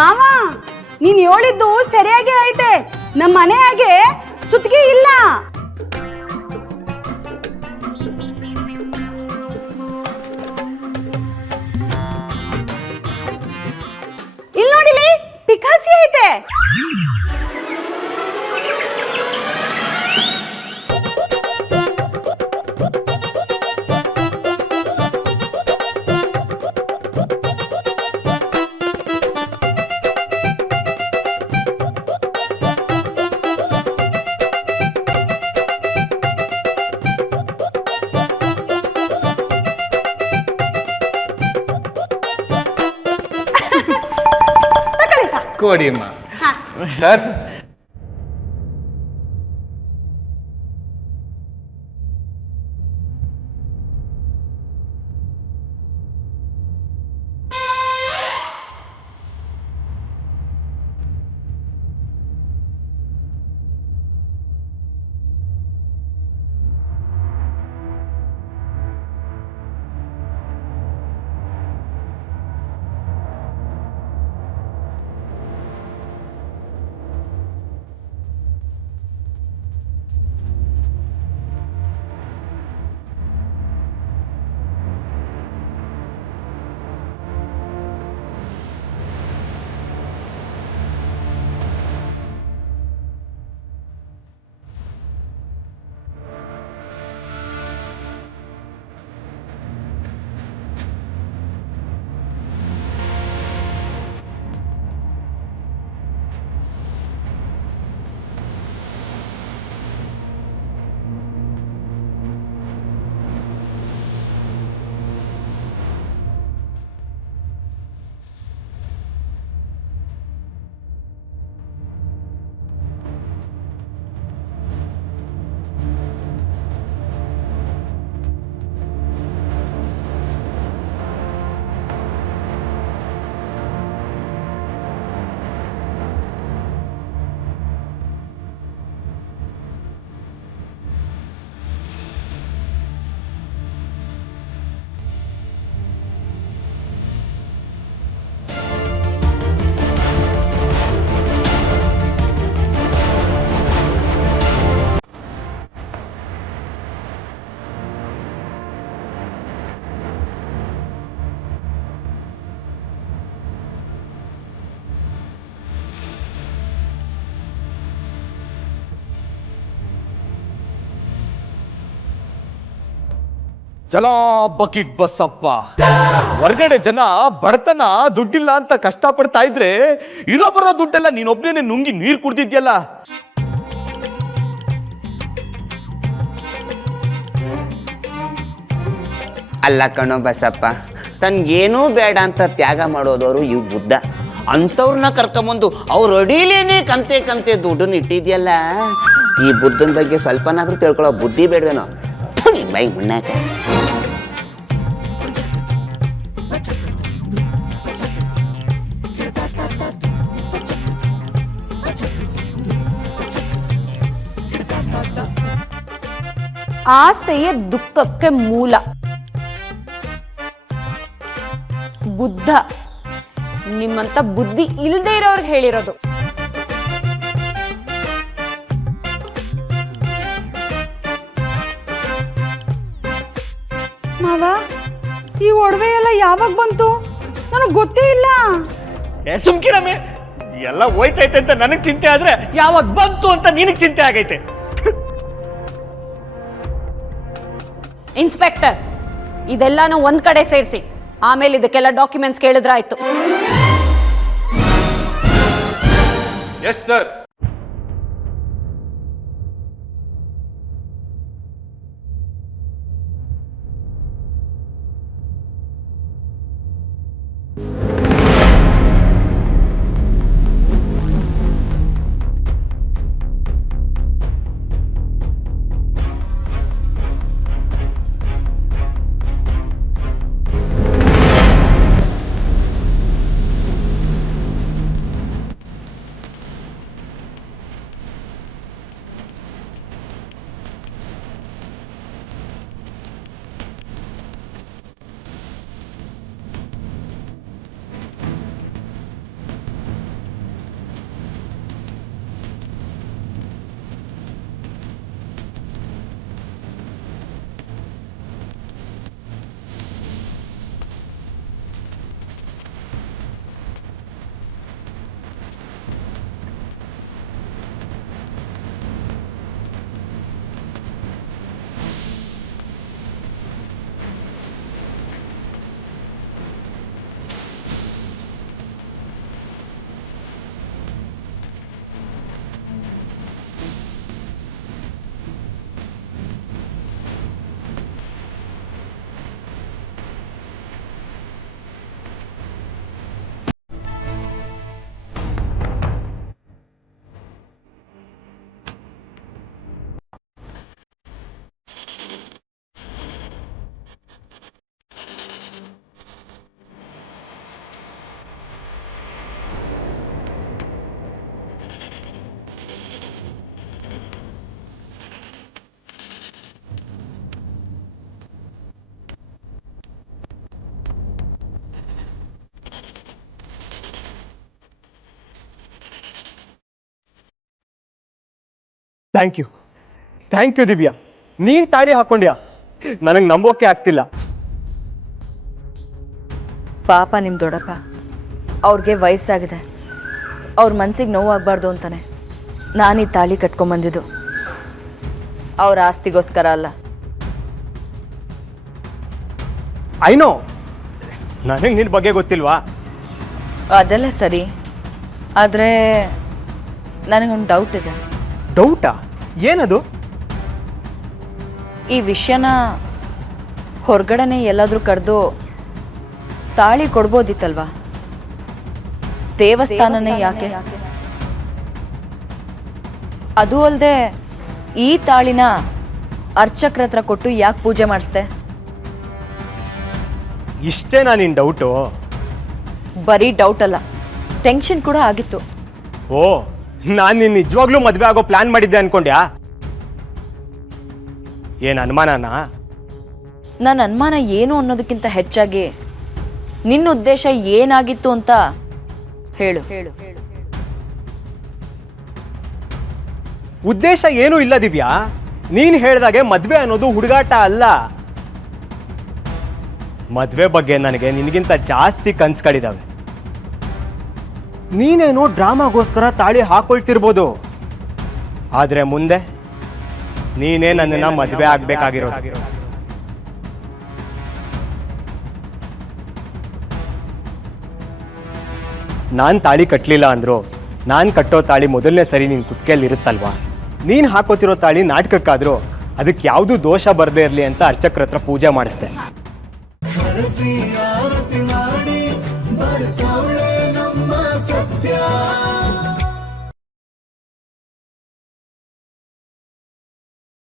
ಮಾವ, ನೀನ್ ಹೇಳಿದ್ದು ಸರಿಯಾಗಿ ಐತೆ. ನಮ್ಮ ಮನೆಯಾಗೆ ಸುತ್ತಿಗೆ ಇಲ್ಲ. ಇಲ್ಲಿ ನೋಡಿಲಿ, ಪಿಕಾಸಿ ಐತೆ. ಕೊಡಿಮ್ಮ ಸರ್. ಚಲೋ ಬಕಿಟ್ ಬಸ್ಸಪ್ಪ. ಹೊರಗಡೆ ಜನ ಬಡತನ ದುಡ್ಡಿಲ್ಲ ಅಂತ ಕಷ್ಟ ಪಡ್ತಾ ಇದ್ರೆ ಇರೋ ಬರೋ ದುಡ್ಡೆಲ್ಲ ನೀನೊಬ್ನೇನೆ ನುಂಗಿ ನೀರು ಕುಡ್ದಿದ್ಯಲ್ಲ. ಅಲ್ಲ ಕಣೋ ಬಸಪ್ಪ, ತನ್ಗೇನೂ ಬೇಡ ಅಂತ ತ್ಯಾಗ ಮಾಡೋದವರು ಇವು ಬುದ್ಧ. ಅಂಥವ್ರನ್ನ ಕರ್ಕೊಂಬಂದು ಅವ್ರ ಅಡಿಲೇನೆ ಕಂತೆ ಕಂತೆ ದುಡ್ಡನ್ನ ಇಟ್ಟಿದ್ಯಲ್ಲ. ಈ ಬುದ್ಧನ ಬಗ್ಗೆ ಸ್ವಲ್ಪನಾದ್ರೂ ತಿಳ್ಕೊಳ್ಳೋ ಬುದ್ಧಿ ಬೇಡವೇನೋ ಬೈ ಮುನ್ನಾಕ. ಆಸೆಯೇ ದುಃಖಕ್ಕೆ ಮೂಲ. ಬುದ್ಧ ನಿಮ್ಮಂತ ಬುದ್ಧಿ ಇಲ್ಲದೆ ಇರೋರ್ಗೆ ಹೇಳಿರೋದು. ಮಾವ, ಈ ಒಡವೆ ಎಲ್ಲ ಯಾವಾಗ ಬಂತು? ನನಗೆ ಗೊತ್ತೇ ಇಲ್ಲ. ಸುಮ್ಕಿರಮ್ಮೆ, ಎಲ್ಲ ಹೋಯ್ತೈತೆ ಅಂತ ನನಗ್ ಚಿಂತೆ ಆದ್ರೆ ಯಾವಾಗ ಬಂತು ಅಂತ ನಿನಗ್ ಚಿಂತೆ ಆಗೈತೆ. ಇನ್ಸ್ಪೆಕ್ಟರ್, ಇದೆಲ್ಲಾನು ಒಂದ್ ಕಡೆ ಸೇರಿಸಿ, ಆಮೇಲೆ ಇದಕ್ಕೆಲ್ಲ ಡಾಕ್ಯುಮೆಂಟ್ಸ್ ಕೇಳಿದ್ರಾಯ್ತು. Yes sir. Thank you Divya, ನೀನ್ ತಾಳಿ ಹಾಕೊಂಡ್ಯಾ, ನನಗೆ ನಂಬೋಕೆ ಆಗ್ತಿಲ್ಲ. ಪಾಪ ನಿಮ್ಮ ದೊಡ್ಡಪ್ಪ, ಅವ್ರಿಗೆ ವಯಸ್ಸಾಗಿದೆ, ಅವ್ರ ಮನ್ಸಿಗೆ ನೋವಾಗಬಾರ್ದು ಅಂತಾನೆ ನಾನು ಈ ತಾಳಿ ಕಟ್ಕೊಂಬಂದಿದ್ದು, ಅವ್ರ ಆಸ್ತಿಗೋಸ್ಕರ ಅಲ್ಲ. ಐನೋ, ನನಗೆ ನಿನ್ನ ಬಗ್ಗೆ ಗೊತ್ತಿಲ್ವಾ? ಅದೆಲ್ಲ ಸರಿ, ಆದರೆ ನನಗೊಂದು ಡೌಟ್ ಇದೆ. ಡೌಟಾ? ಏನದು? ಈ ವಿಷಯನ ಹೊರಗಡೆನೆ ಎಲ್ಲಾದರೂ ಕರೆದು ತಾಳಿ ಕೊಡ್ಬೋದಿತ್ತಲ್ವಾ? ದೇವಸ್ಥಾನನೇ ಯಾಕೆ? ಅದು ಅಲ್ಲದೆ ಈ ತಾಳಿನ ಅರ್ಚಕ್ರ ಹತ್ರ ಕೊಟ್ಟು ಯಾಕೆ ಪೂಜೆ ಮಾಡಿಸ್ದೆ? ಇಷ್ಟೇನಾ ನಿನ್ನ ಡೌಟು? ಬರೀ ಡೌಟ್ ಅಲ್ಲ, ಟೆನ್ಷನ್ ಕೂಡ ಆಗಿತ್ತು. ಓ, ನಾನು ನಿನ್ನ ನಿಜವಾಗ್ಲೂ ಮದುವೆ ಆಗೋ ಪ್ಲಾನ್ ಮಾಡಿದ್ದೆ ಅನ್ಕೊಂಡ್ಯಾ? ಏನು ಅನುಮಾನನಾ? ನನ್ನ ಅನುಮಾನ ಏನು ಅನ್ನೋದಕ್ಕಿಂತ ಹೆಚ್ಚಾಗಿ ನಿನ್ನ ಉದ್ದೇಶ ಏನಾಗಿತ್ತು ಅಂತ ಹೇಳು. ಉದ್ದೇಶ ಏನೂ ಇಲ್ಲ ದಿವ್ಯಾ. ನೀನು ಹೇಳ್ದಾಗೆ ಮದುವೆ ಅನ್ನೋದು ಹುಡುಗಾಟ ಅಲ್ಲ. ಮದುವೆ ಬಗ್ಗೆ ನನಗೆ ನಿನಗಿಂತ ಜಾಸ್ತಿ ಕನ್ಸುಗಳಿದಾವೆ. ನೀನೇನೋ ಡ್ರಾಮಾಗೋಸ್ಕರ ತಾಳಿ ಹಾಕೊಳ್ತಿರ್ಬೋದು, ಆದರೆ ಮುಂದೆ ನೀನೇ ನನ್ನನ್ನ ಮದುವೆ ಆಗ್ಬೇಕಾಗಿರೋದು. ನಾನು ತಾಳಿ ಕಟ್ಟಲಿಲ್ಲ ಅಂದ್ರು ನಾನು ಕಟ್ಟೋ ತಾಳಿ ಮೊದಲನೇ ಸರಿ ನಿನ್ನ ಕುತ್ತಿಗೆಯಲ್ಲಿ ಇರುತ್ತಲ್ವಾ? ನೀನು ಹಾಕೋತಿರೋ ತಾಳಿ ನಾಟಕಕ್ಕಾದ್ರೂ ಅದಕ್ಕೆ ಯಾವುದೂ ದೋಷ ಬರದೇ ಇರಲಿ ಅಂತ ಅರ್ಚಕ್ರ ಹತ್ರ ಪೂಜೆ ಮಾಡಿಸ್ದೆ. ಹರಸಿ ಆರತಿ ಮಾಡಿ ಬರ್ತಾಳೆ ನಮ್ಮ ಸತ್ಯ